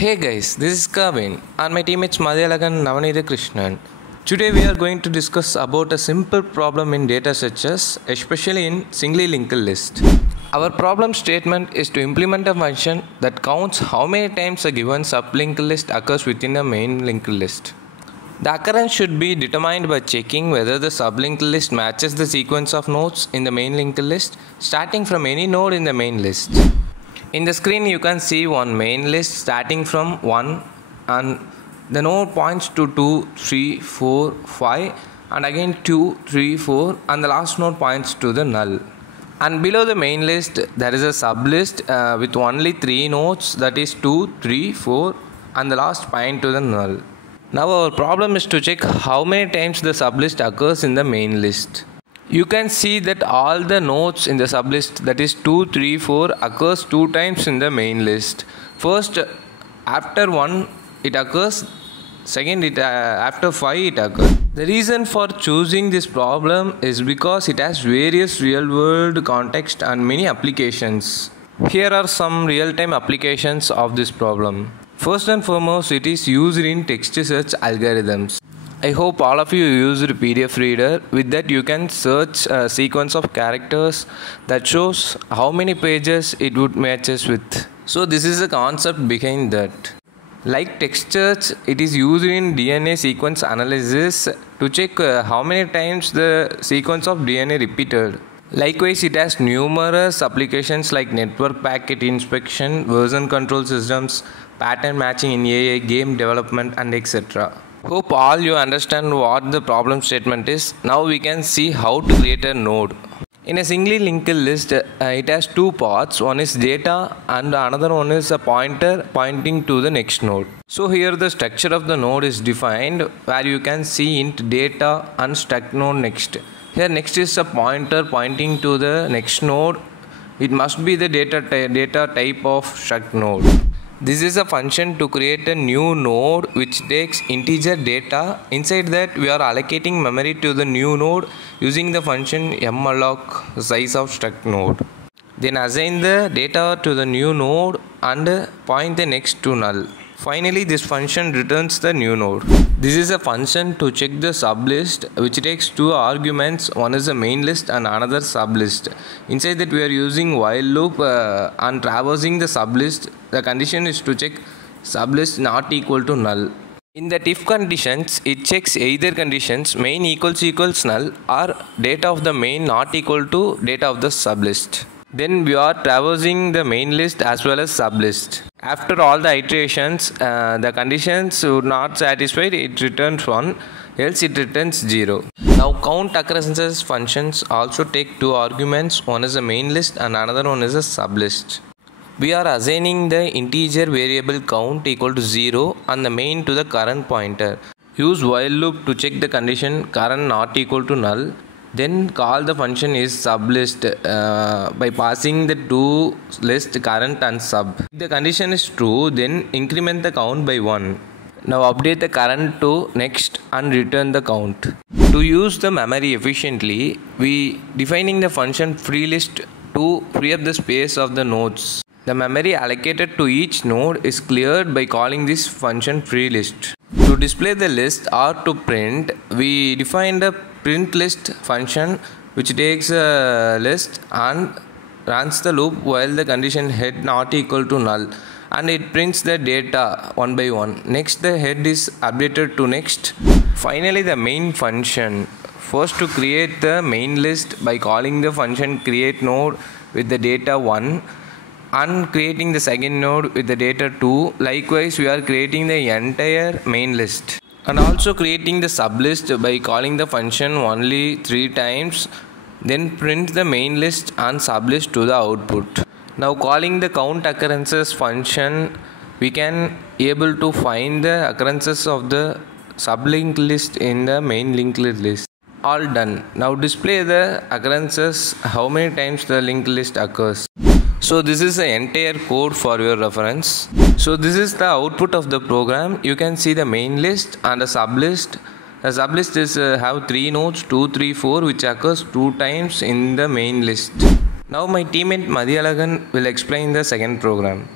Hey guys, this is Kavin and my teammates Madhyalagan and Navanitha Krishnan. Today we are going to discuss about a simple problem in data structures, especially in singly linked list. Our problem statement is to implement a function that counts how many times a given sublinked list occurs within a main linked list. The occurrence should be determined by checking whether the sublinked list matches the sequence of nodes in the main linked list, starting from any node in the main list. In the screen you can see one main list starting from 1 and the node points to 2, 3, 4, 5 and again 2, 3, 4 and the last node points to the null. And below the main list there is a sublist with only 3 nodes, that is 2, 3, 4 and the last point to the null. Now our problem is to check how many times the sublist occurs in the main list. You can see that all the nodes in the sublist, that is 2, 3, 4 occurs 2 times in the main list. First after 1 it occurs, second after 5 it occurs. The reason for choosing this problem is because it has various real world context and many applications. Here are some real-time applications of this problem. First and foremost, it is used in text search algorithms. I hope all of you used PDF reader. With that you can search a sequence of characters that shows how many pages it would matches with. So this is the concept behind that. Like text search, it is used in DNA sequence analysis to check how many times the sequence of DNA repeated. Likewise, it has numerous applications like network packet inspection, version control systems, pattern matching in AI, game development and etc. Hope all you understand what the problem statement is. Now we can see how to create a node. In a singly linked list, it has 2 parts. One is data and another one is a pointer pointing to the next node. So here the structure of the node is defined, where you can see int data and struct node next. Here next is a pointer pointing to the next node. It must be the data type of struct node. This is a function to create a new node which takes integer data. Inside that we are allocating memory to the new node using the function malloc size of struct node. Then assign the data to the new node and point the next to null. Finally, this function returns the new node. This is a function to check the sublist which takes 2 arguments. One is a main list and another sublist. Inside that we are using while loop and traversing the sublist. The condition is to check sublist not equal to null. In that if conditions, it checks either conditions main equals null or data of the main not equal to data of the sublist. Then we are traversing the main list as well as sublist. After all the iterations, the conditions would not satisfy, it returns 1, else it returns 0. Now count occurrences functions also take 2 arguments. One is a main list and another one is a sublist. We are assigning the integer variable count equal to 0 and the main to the current pointer. Use while loop to check the condition current not equal to null. Then call the function is sublist by passing the 2 list current and sub. If the condition is true, then increment the count by 1. Now update the current to next and return the count. To use the memory efficiently, we defining the function freelist to free up the space of the nodes. The memory allocated to each node is cleared by calling this function freelist. To display the list or to print, we defined a print list function which takes a list and runs the loop while the condition head not equal to null, and it prints the data one by one. Next the head is updated to next. Finally the main function. First to create the main list by calling the function create node with the data 1 and creating the second node with the data 2. Likewise we are creating the entire main list. And also creating the sublist by calling the function only 3 times, then print the main list and sublist to the output. Now calling the count occurrences function, we can able to find the occurrences of the sublinked list in the main linked list. All done. Now display the occurrences, how many times the linked list occurs. So this is the entire code for your reference. So this is the output of the program. You can see the main list and the sublist. The sublist is have 3 nodes 2, 3, 4 which occurs 2 times in the main list. Now my teammate Madhyalagan will explain the second program.